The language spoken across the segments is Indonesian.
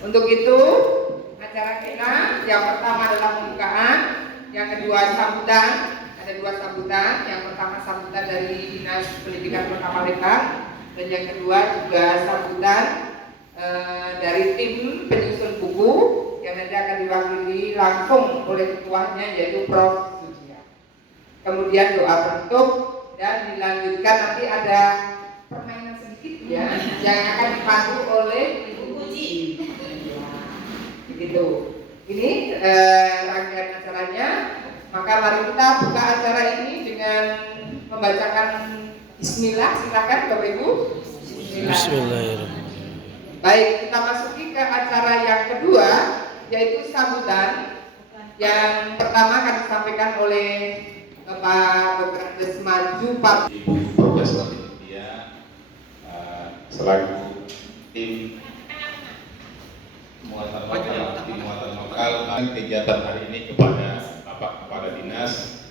Untuk itu acara kita yang pertama adalah pembukaan, yang kedua sambutan. Ada dua sambutan. Yang pertama sambutan dari Dinas Pendidikan Kota Palembang, dan yang kedua juga sambutan dari tim penyusun buku yang nanti akan diwakili langsung oleh ketuanya yaitu Prof. Sujiya. Kemudian doa penutup dan dilanjutkan nanti ada permainan sedikit ya yang akan dipandu oleh Ibu Puji. Begitu. Ini rangkaian acaranya. Maka mari kita buka acara ini dengan membacakan Bismillah. Silakan Bapak Ibu. Bismillahirrahmanirrahim. Baik, kita masuki ke acara yang kedua, yaitu sambutan. Yang pertama akan disampaikan oleh Bapak Dr. Andes Maju Pak Ibu Profesor India selaku tim muatan lokal kegiatan hari ini kepada Bapak Kepala Dinas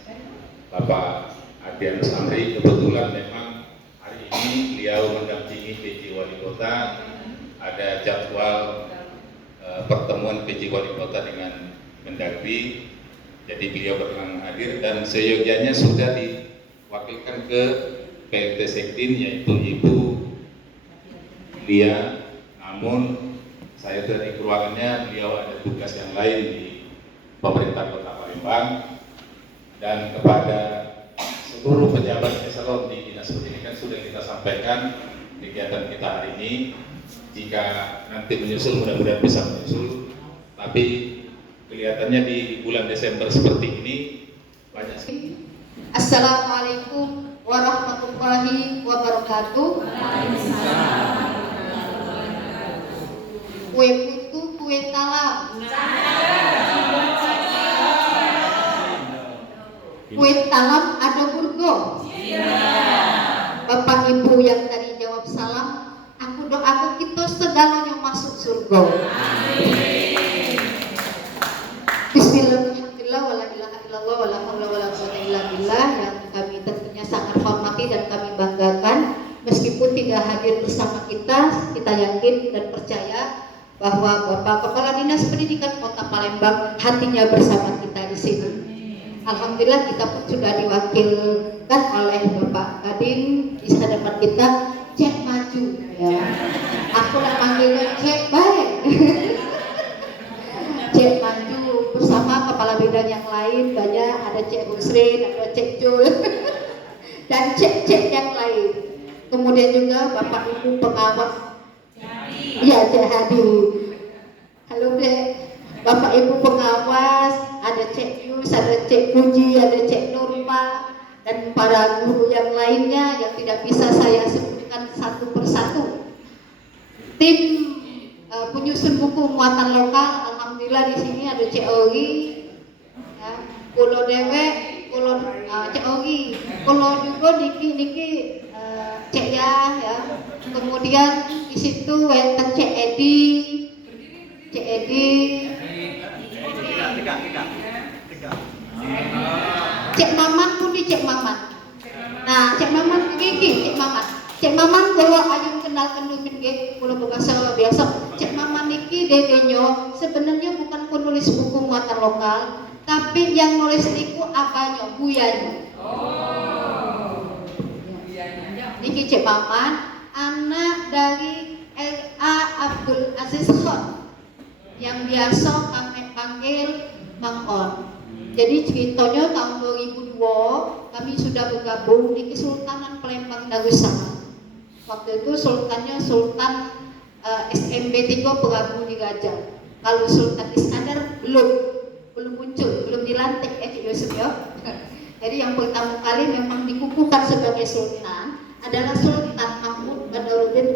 Bapak Adrianus Amri. Kebetulan memang hari ini beliau mendampingi PJ Wali Kota, ada jadwal pertemuan PJ Wali Kota dengan Mendagri, jadi beliau berkenan hadir dan seyogianya sudah diwakilkan ke PLT Sektin yaitu Ibu Lia, namun saya dari keluarganya beliau ada tugas yang lain di pemerintah Kota Palembang, dan kepada seluruh pejabat eselon di Dinas Pendidikan sudah kita sampaikan kegiatan kita hari ini. Jika nanti menyusul, mudah-mudahan bisa menyusul, tapi kelihatannya di bulan Desember seperti ini banyak sekali. Assalamualaikum warahmatullahi wabarakatuh. Kue putu, kue talam. Kue talam ada burgo. Bapak Ibu yang tadi jawab salam, aku doakan kita segalanya masuk surga. Bismillahirrahmanirrahim. Wala ilaha illallah wala haula wala quwwata illa billah, yang kami tentunya sangat hormati dan kami banggakan. Meskipun tidak hadir bersama kita, kita yakin dan percaya bahwa Bapak Kepala Dinas Pendidikan Kota Palembang hatinya bersama kita di sini. Alhamdulillah kita pun sudah diwakilkan oleh Bapak Kadin di hadapan kita. Cek maju ya. Aku nak manggilnya cek baik. Cek maju bersama kepala bidang yang lain banyak, ada Cek Husrin, ada Cek Jul dan cek-cek yang lain. Kemudian juga Bapak Ibu pengawas. Iya, Cek Hadi. Halo Dek. Bapak Ibu pengawas, ada Cek Yus, ada Cek Puji, ada Cek Nurma, dan para guru yang lainnya yang tidak bisa saya sebutkan satu persatu. Tim penyusun buku muatan lokal, alhamdulillah di sini ada Cek Ogi, ya, Kulo Dewe, Kulo Cek Ogi, Kulo juga Niki Cek ya. Kemudian di situ wenten Cek Edi, Cek Maman pun di Cek Maman. Nah, Cek Maman gigi, Cek Maman. Cek Maman kalau ayun kenal kendumin nggih, kula bahasa biasa. Cek Maman niki dedenyo sebenarnya bukan penulis buku muatan lokal, tapi yang nulis niku abahnya, buyanya. Niki Cek Maman, anak dari L.A. Abdul Aziz Khan yang biasa kami panggil Mang On. Jadi ceritanya tahun 2002 kami sudah bergabung di Kesultanan Palembang Darussalam. Waktu itu sultannya Sultan SMB 3 bergabung di Raja. Kalau Sultan Iskandar belum muncul, belum dilantik Cik Yusuf ya. Jadi yang pertama kali memang dikukuhkan sebagai sultan adalah Sultan Mahmud Badarudin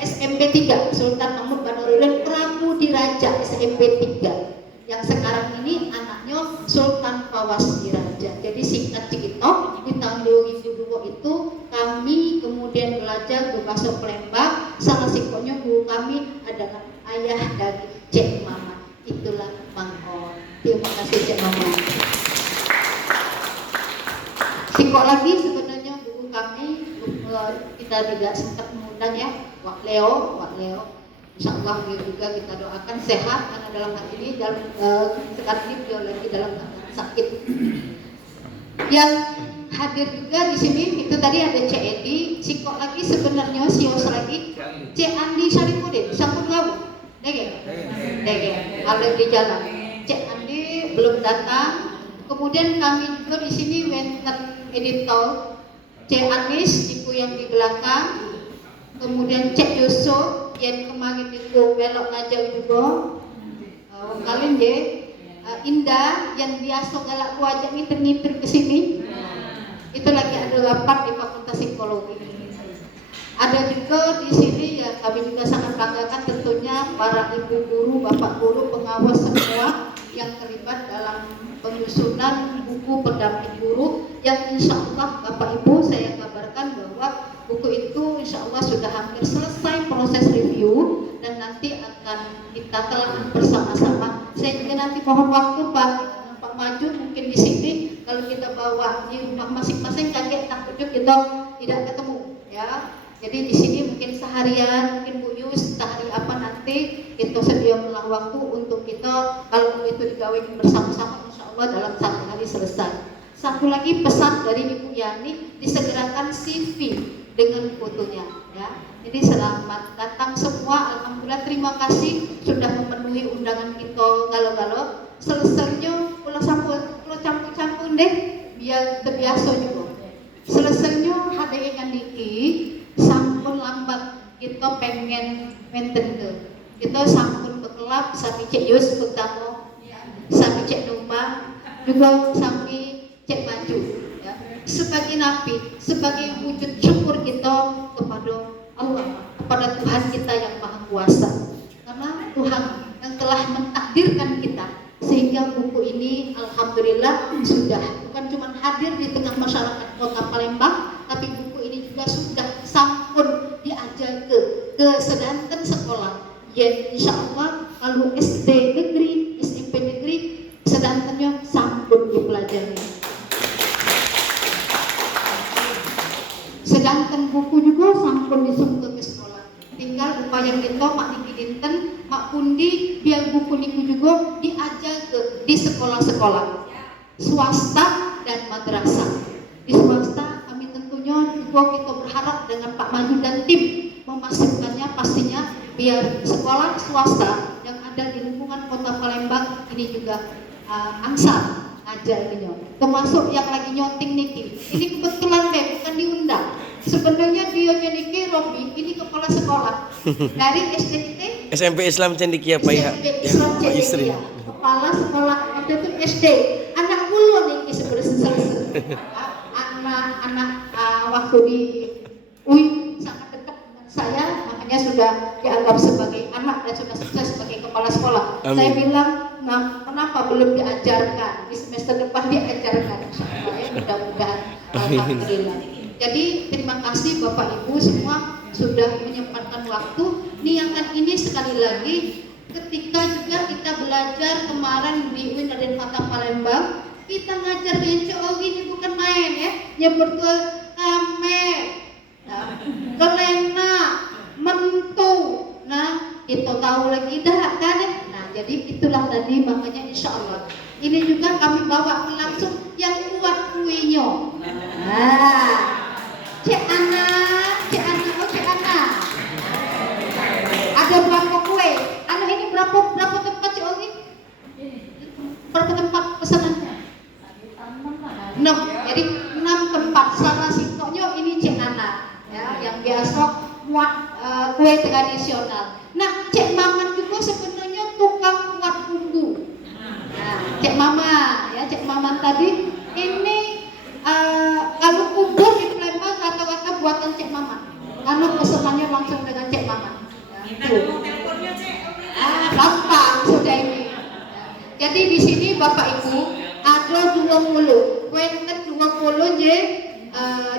SMB 3, Sultan Mahmud Badarudin Pramudiraja SMB 3. Yang sekarang ini anaknya Sultan Fawaz Diraja. Jadi singkat cerita, di tahun 2002 itu kami kemudian belajar berbahasa Palembang. Salah satunya guru kami adalah ayah dari Cek Mama. Itulah Mang On. Terima kasih Cek Mama. Singkok lagi sebenarnya guru kami kita tidak sempat mengundang ya, Wak Leo. Insya Allah beliau juga kita doakan sehat karena dalam hal ini sekarang ini beliau lagi dalam keadaan sakit. Yang hadir juga di sini itu tadi ada Cik Edi, Sikok lagi sebenarnya Sios lagi, Cik Andi Syarifudin, sampun ngau, dege, ada di jalan. Cik Andi belum datang. Kemudian kami juga di sini wenten editor Cik Anis, ibu yang di belakang. Kemudian Cik Yusuf yang kemarin itu belok ngajak juga. Kalian je Indah yang biasa galak kuajak ngiter-ngiter ke sini. Itu lagi ada rapat di Fakultas Psikologi. Ada juga di sini ya kami juga sangat banggakan tentunya para ibu guru, bapak guru, pengawas semua yang terlibat dalam penyusunan buku pendamping guru yang insya Allah Bapak Ibu saya kabarkan bahwa buku itu insya Allah sudah hampir selesai proses review dan nanti akan kita telah bersama-sama. Saya juga nanti mohon waktu Pak Maju mungkin di sini kalau kita bawa di rumah masing-masing kaget takutnya kita tidak ketemu ya. Jadi di sini mungkin seharian, mungkin Bu Yus hari apa nanti itu sedia meluang waktu untuk kita kalau itu digawe bersama-sama insya Allah dalam satu hari selesai. Satu lagi pesan dari Ibu Yani disegerakan CV dengan fotonya ya. Jadi selamat datang semua, alhamdulillah terima kasih sudah memenuhi undangan kita galo-galo. Selesainya kalau campur-campur deh biar terbiasa juga. Selesainya hadirin niki sampun lambat kita pengen mainten kita sampun ke kelab sami Cek Yus pertama sami Cek Numa juga sami Cek Maju ya. Sebagai nabi, sebagai wujud syukur kita kepada Allah, kepada Tuhan kita yang Maha Kuasa karena Tuhan yang telah mentakdirkan kita sehingga buku ini alhamdulillah sudah bukan cuma hadir di tengah masyarakat Kota Palembang tapi buku ini juga sudah sampun diajar ke sedanten sekolah ya insya Allah kalau SD negeri, SMP negeri sedantennya sampun dipelajari. Sedangkan buku juga sampun disungguh ke sekolah. Tinggal upaya kita Mak Niki Dinten, Mak Pundi biar buku niku juga diajar di sekolah-sekolah swasta dan madrasah. Di swasta kami tentunya juga kita berharap dengan Pak Maju dan tim memasukkannya pastinya biar sekolah swasta yang ada di lingkungan Kota Palembang ini juga angsal ajar ini termasuk yang lagi nyonting niki ini kebetulan bukan diundang sebenarnya dia niki Robi ini kepala sekolah dari SDT SMP Islam Cendikia Pak ya, Pak Yusri kepala sekolah waktu itu SD anak bulu niki sebenarnya anak waktu di UI sangat dekat dengan saya makanya sudah dianggap sebagai anak dan sudah sukses sebagai kepala sekolah. Amin. Saya bilang nah, kenapa belum diajarkan di semester depan diajarkan insyaallah ya mudah-mudahan alhamdulillah. Jadi terima kasih Bapak Ibu semua sudah menyempatkan waktu. Niatan ini sekali lagi ketika juga kita belajar kemarin di UIN Raden Fatah Palembang kita ngajar BCO ini bukan main ya nyebut ke kame kelena mentu nah itu tahu lagi dah kan nah jadi itulah tadi makanya insya Allah ini juga kami bawa langsung yang kuat kuenya nah Cik Ana ada berapa kue anak ini berapa tempat Cik Ogi berapa tempat pesanannya 6 jadi 6 tempat salah satunya ini Cik Ana ya yang biasa buat kue tradisional. Nah, Cik Maman juga sebenarnya tukang buat bumbu. Nah, Cik Mama ya, Cik Maman tadi ini kalau kubur di Palembang rata-rata buatan Cik Maman. Karena pesanannya langsung dengan Cik Maman. Gampang sudah ini. Jadi di sini Bapak Ibu ada 20 kue 20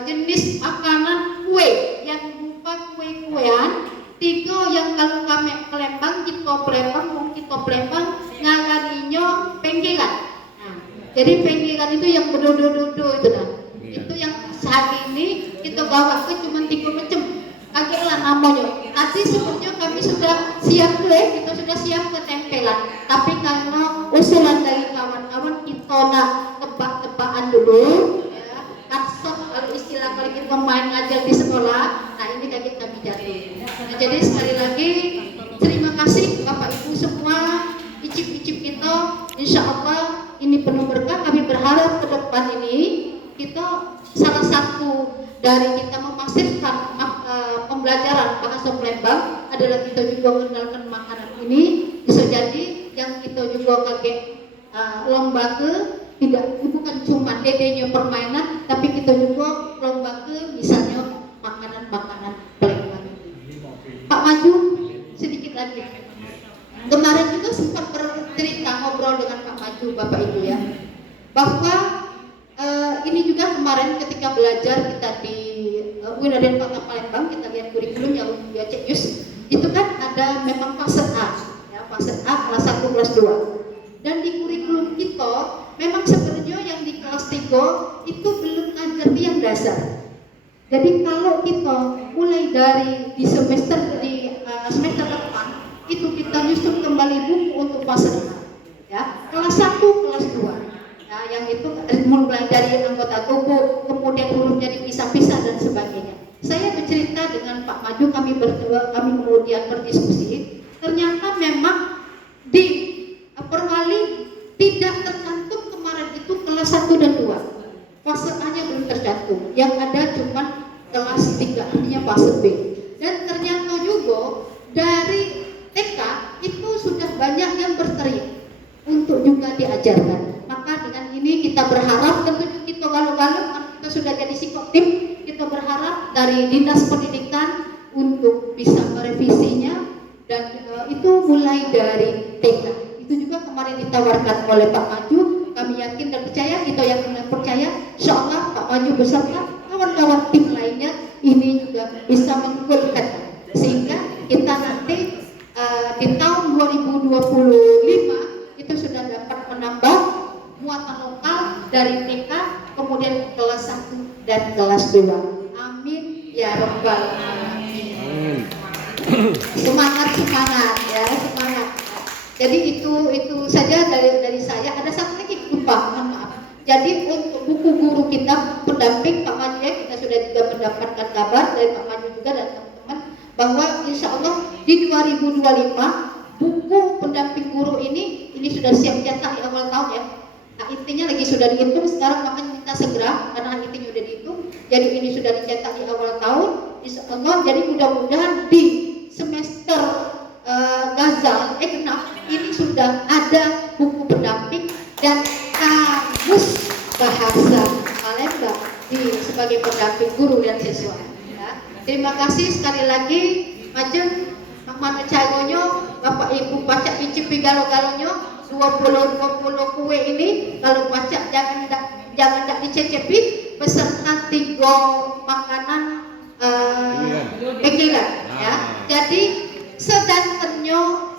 jenis makanan kue yang berupa kue-kuean 3 yang kalau kami Palembang kita Palembang ngagadinya penggilan. Nah, jadi penggilan itu yang berdodo-dodo itu nah. Itu yang hari ini kita bawa ke cuma 3 macam. Kagetlah namanya. Tadi sebenarnya kami sudah siap kita sudah siap ketempelan. Tapi kalau usulan dari kawan-kawan kita nak tebak-tebakan dulu, ya, karsot kalau istilah kalau kita main ngajar di sekolah, nah ini kaget kami jatuh. Nah, jadi sekali lagi terima kasih Bapak Ibu semua, icip-icip kita, insya Allah ini penuh berkah. Kami berharap ke depan ini kita salah satu dari kita memasifkan pembelajaran bahasa Palembang adalah kita juga mengenalkan makanan ini. Bisa jadi yang kita juga kaget lomba ke tidak, bukan cuma dedenya permainan, tapi kita juga lomba ke misalnya makanan-makanan Palembang. Pak Maju sedikit lagi. Kemarin juga sempat bercerita ngobrol dengan Pak Maju Bapak Ibu ya, bahwa ini juga kemarin ketika belajar kita di UIN Kota Palembang, kita lihat kurikulum yang dia Cek itu kan ada memang fase A, ya, fase A kelas 1 kelas 2. Dan di kurikulum kita memang sebenarnya yang di kelas 3 itu belum ngajarti yang dasar. Jadi kalau kita mulai dari di semester depan itu kita nyusun kembali buku untuk fase A, ya, kelas 1 kelas 2. Nah, yang itu mulai dari anggota tubuh, kemudian hurufnya dipisah-pisah dan sebagainya. Saya bercerita dengan Pak Maju, kami kemudian berdiskusi. Ternyata memang di Perwali tidak tercantum kemarin itu kelas 1 dan 2. Fase A-nya belum tercantum. Yang ada cuma kelas 3, artinya fase B. Dan ternyata juga dari TK itu sudah banyak yang berteriak untuk juga diajarkan. Maka dengan ini kita berharap, tentu kita galau-galau, kita sudah jadi psikotim, kita berharap dari Dinas Pendidikan untuk bisa merevisinya dan itu mulai dari TK. Itu juga kemarin ditawarkan oleh Pak Maju. Kami yakin dan percaya, kita yakin dan percaya, insya Allah Pak Maju beserta kawan-kawan tim lainnya ini juga bisa menggolkan sehingga kita nanti di tahun 2025 itu sudah dapat menambah muatan lokal dari TK kemudian kelas 1 dan kelas 2. Amin ya rabbal alamin. Semangat ya, semangat. Jadi itu saja dari saya. Ada satu lagi lupa, mohon maaf. Jadi untuk buku guru kita pendamping Pak Maju ya, kita sudah juga mendapatkan kabar dari Pak Maju juga dan teman-teman bahwa insya Allah di 2025 buku pendamping guru ini sudah siap cetak di awal tahun ya. Nah intinya lagi sudah dihitung sekarang, makanya minta segera karena intinya sudah dihitung. Jadi ini sudah dicetak di awal tahun insya Allah. Jadi mudah-mudahan di semester genap ini sudah ada buku pendamping dan kamus bahasa Palembang sebagai pendamping guru dan siswa ya. Terima kasih sekali lagi Majeng Mama Cagonyo, Bapak Ibu pacak icipi galo-galonyo 20 kue ini. Kalau pacak jangan tak dicecepi beserta 3 makanan pegilan ya. Jadi sedantenyo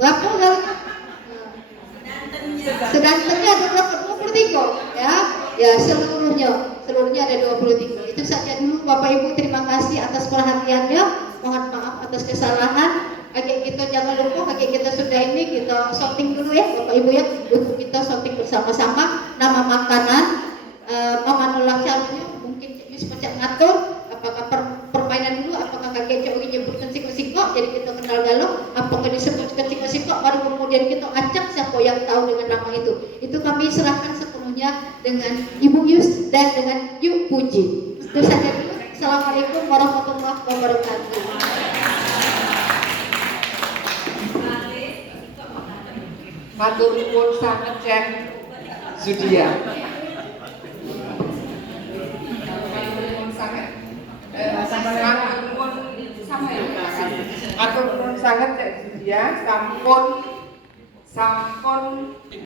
berapa galonyo? Sedantennya ada 23 ya. Ya seluruhnya ada 23. Itu saja dulu Bapak Ibu, terima kasih atas perhatiannya. Mohon maaf atas kesalahan. Agak kita jangan lupa, agak kita sudah ini kita shooting dulu ya Bapak Ibu ya. Untuk kita shooting bersama-sama nama makanan, memanullah caranya. Mungkin Cik Yus pacak ngatur apakah permainan dulu, apakah kakek Cik Ugi nyebutkan siko-siko jadi kita kenal galau, apakah disebut siko-siko baru kemudian kita acak siapa yang tahu dengan nama itu kami serahkan sepenuhnya dengan Ibu Yus dan dengan Yuk Puji. Itu saja dulu. Assalamualaikum warahmatullahi wabarakatuh. Matur nuwun sanget Cek Zudia. Matur nuwun sanget Cek Zudia, sampun